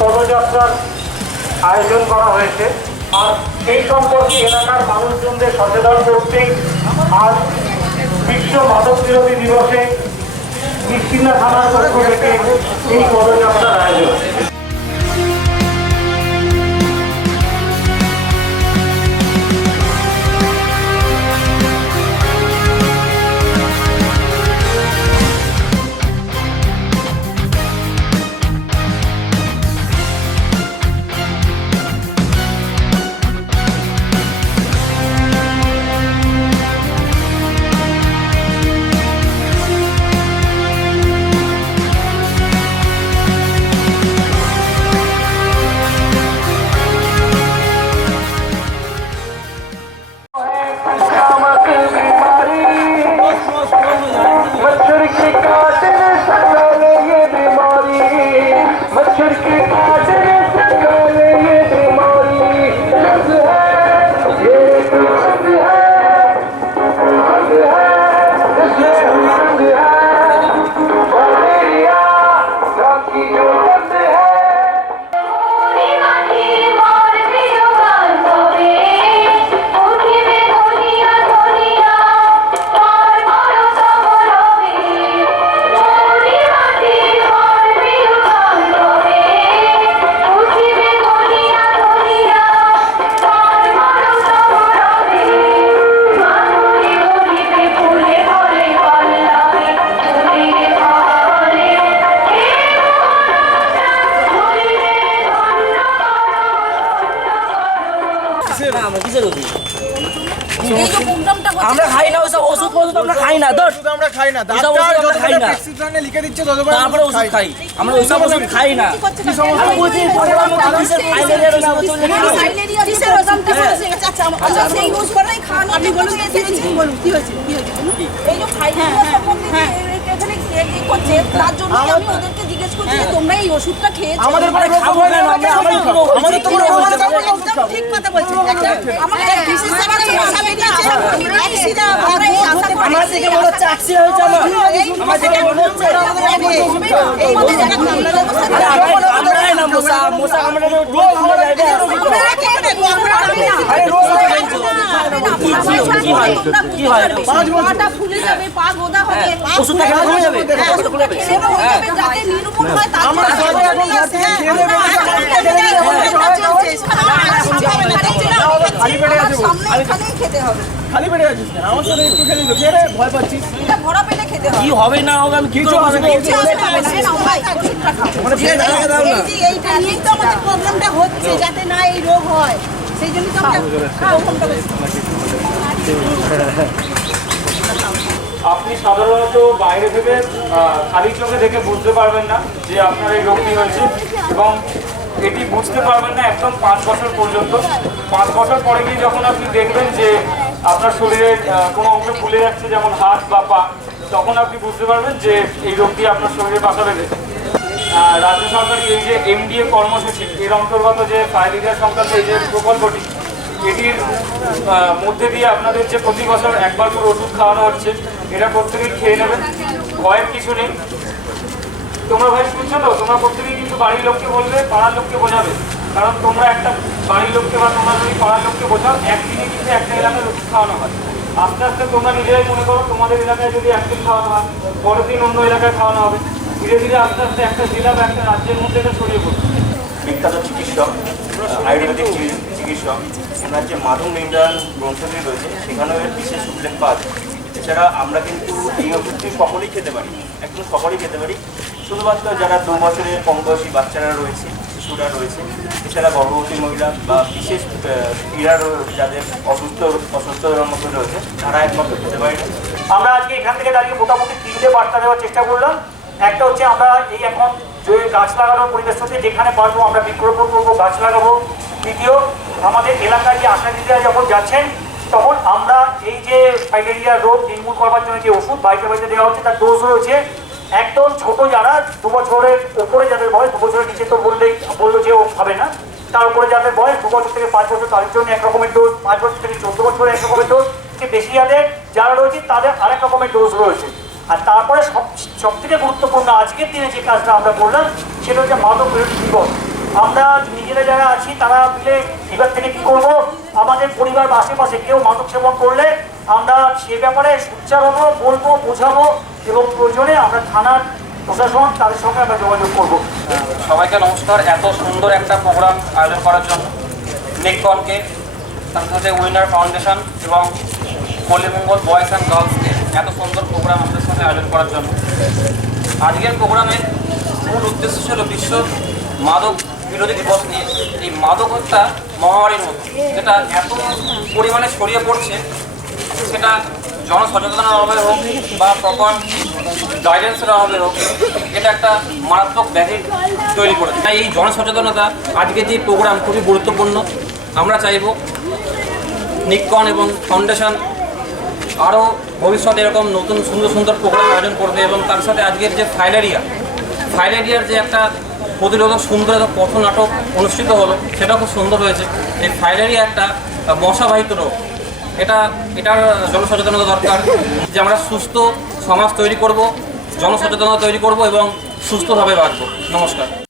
পদযাত্রার আয়োজন করা হয়েছে। আর সেই সম্পর্কে এলাকার মানুষজনদের সচেতন করতেই আজ বিশ্ব মাদক বিরোধী দিবসে নিশ্চিন্না থানার পক্ষ থেকে এই পদযাত্রার আয়োজন। আমরা খাই না ওসব ওষুধ ফষুধ আমরা খাই না আমরা খাই না প্রেসক্রিপশনে লিখে দিচ্ছে তারপরে ওষুধ খাই আমরা ওইসব ওষুধ খাই না তার জন্য আমি ওদেরকে জিজ্ঞেস করছি যে তোমরা এই ওষুধটা খেয়েছো আমাদের পরে খাবো না আমাদের তো ঠিক কথা বলছি আমাদের বিশেষ সেবা আমার থেকে মনে হচ্ছে অ্যাক্সিডেন্ট হয়েছে আমার থেকে মনে হচ্ছে এই মধ্যে যারা কামড়ায় না মশা কামড়ানো কি হয় পাটা ফুলে যাবে পা গোদা হবে ওষুধটা খেলে কমে যাবে যাতে নির্মূল হয় তার খেতে হবে খালি পেটে আছিস আমার সাথে একটু খেলি তো খেয়ে ভয় পাচ্ছিস এটা ভরা পেটে খেতে হবে কি হবে না হবে আমি কিছু হবে না এইটা নিয়েই তো আমাদের প্রবলেমটা হচ্ছে যাতে না এই রোগ হয় সেই জন্য তো আমরা প্রবলেমটা বেশি। আপনি সাধারণত বাইরে থেকে খালি চোখে দেখে বুঝতে পারবেন না যে আপনার এই রোগটি হয়েছে, এবং এটি বুঝতে পারবেন না একদম 5 বছর পর্যন্ত। 5 বছর পরে গিয়ে যখন আপনি দেখবেন যে আপনার শরীরের কোনো অংশ ফুলে যাচ্ছে, যেমন হাত বা পা, তখন আপনি বুঝতে পারবেন যে এই রোগটি আপনার শরীরে বাসা বেঁধেছে। রাজ্য সরকার এই যে এমডিএ কর্মসূচি, এর অন্তর্গত যে ফাইলিডিয়া সংক্রান্ত এই যে প্রকল্পটি, এটির মধ্যে দিয়ে আপনাদের যে প্রতি বছর একবার করে ওষুধ খাওয়ানো হচ্ছে, এটা প্রত্যেকেই খেয়ে নেবেন, ভয়ের কিছু নেই। তোমরা ভাই শুনছো তো, তোমরা প্রত্যেকেই কিন্তু বাড়ির লোককে বলবে, পাড়ার লোককে বোঝাবে, কারণ তোমরা একটা বাড়ির লোককে বা তোমরা যদি পাড়ার লোককে বোঝাও, একদিনে কিন্তু একটা এলাকায় ওষুধ খাওয়ানো হয়। আস্তে আস্তে তোমরা নিজেরাই মনে করো তোমাদের এলাকায় যদি একদিন খাওয়ানো হয়, পরের দিন অন্য এলাকায় খাওয়ানো হবে, ধীরে ধীরে আস্তে আস্তে একটা জেলা বা একটা রাজ্যের মধ্যে এটা ছড়িয়ে পড়বে। বিখ্যাত চিকিৎসক, আয়ুর্বেদিক চিকিৎসক, ওনার যে মাধব নির্যান গ্রন্থটি রয়েছে সেখানেও এর বিশেষ উল্লেখ পাওয়া যায়। এছাড়া আমরা কিন্তু এই ওষুধটি সকলেই খেতে পারি, একদম সকলেই খেতে পারি, শুধুমাত্র যারা 2 বছরের কম বয়সী বাচ্চারা রয়েছে, শিশুরা রয়েছে, এছাড়া গর্ভবতী মহিলা বা বিশেষ ক্রীড়া যাদের অসুস্থতার মধ্যে রয়েছে, তারা একমাত্র খেতে পারি না। আমরা আজকে এখান থেকে দাঁড়িয়ে মোটামুটি 3টে বার্তা দেওয়ার চেষ্টা করলাম। একটা হচ্ছে আমরা এই এখন যে গাছ লাগানোর পরিবেশ হচ্ছে, যেখানে পারবো আমরা বৃক্ষরোপণ করবো, গাছ লাগাবো। দ্বিতীয়, আমাদের এলাকায় যে আশা দিদিরা যখন যাচ্ছেন, তখন আমরা এই যে ফাইলেরিয়া রোগ নির্মূল করবার জন্য যে ওষুধ বাড়িতে বাড়িতে দেওয়া হচ্ছে, তার ডোজ রয়েছে একদম ছোট, যারা 2 বছরের ওপরে যাদের বয়স, 2 বছরের নিচে তো বললো যে ও খাবে না, তার উপরে যাদের বয়স 2 বছর থেকে 5 বছর, তাদের জন্য এক রকমের ডোজ, 5 বছর থেকে 14 বছরের এক রকমের ডোজ, বেশি যারা রয়েছে তাদের আরেক রকমের ডোজ রয়েছে। আর তারপরে সব থেকে গুরুত্বপূর্ণ আজকের দিনে যে কাজটা আমরা করলাম, সেটা হচ্ছে মাদক বিরোধী দিবস। আমরা নিজেরা যারা আছি তারা মিলে এবার থেকে কি করব, আমাদের পরিবার বা আশেপাশে কেউ মাদক সেবন করলে আমরা সে ব্যাপারে সোচ্চার হবো, বলবো, বোঝাবো এবং প্রয়োজনে আমরা থানার প্রশাসন তাদের সঙ্গে আমরা যোগাযোগ করবো। সবাইকে নমস্কার। এত সুন্দর একটা প্রোগ্রাম আয়োজন করার জন্য নিকনকে, তার সাথে উইনার ফাউন্ডেশন এবং পল্লীমঙ্গল বয়েজ অ্যান্ড গার্লসকে এত সুন্দর প্রোগ্রাম আমাদের সাথে আয়োজন করার জন্য। আজকের প্রোগ্রামের মূল উদ্দেশ্য ছিল বিশ্ব মাদক বিরোধী দিবস নিয়ে। এই মাদক হত্যা মহামারীর মতো যেটা এত পরিমাণে ছড়িয়ে পড়ছে, সেটা জনসচেতনতার অভাবে হোক বা প্রপার গাইডেন্সের অভাবে হোক, এটা একটা মারাত্মক ব্যাধি তৈরি করেছে। তাই এই জনসচেতনতা আজকে যে প্রোগ্রাম খুবই গুরুত্বপূর্ণ। আমরা চাইব নিকন এবং ফাউন্ডেশন আরও ভবিষ্যতে এরকম নতুন সুন্দর সুন্দর প্রোগ্রাম আয়োজন করবে এবং তার সাথে আজকের যে ফাইলেরিয়ার যে একটা প্রতিরোধক সুন্দর একটা পথনাটক অনুষ্ঠিত হলো, সেটা খুব সুন্দর হয়েছে। এই ফাইলেরিয়া একটা মশাবাহিত রোগ, এটার জনসচেতনতা দরকার যে আমরা সুস্থ সমাজ তৈরি করব, জনসচেতনতা তৈরি করব এবং সুস্থভাবে বাঁচব। নমস্কার।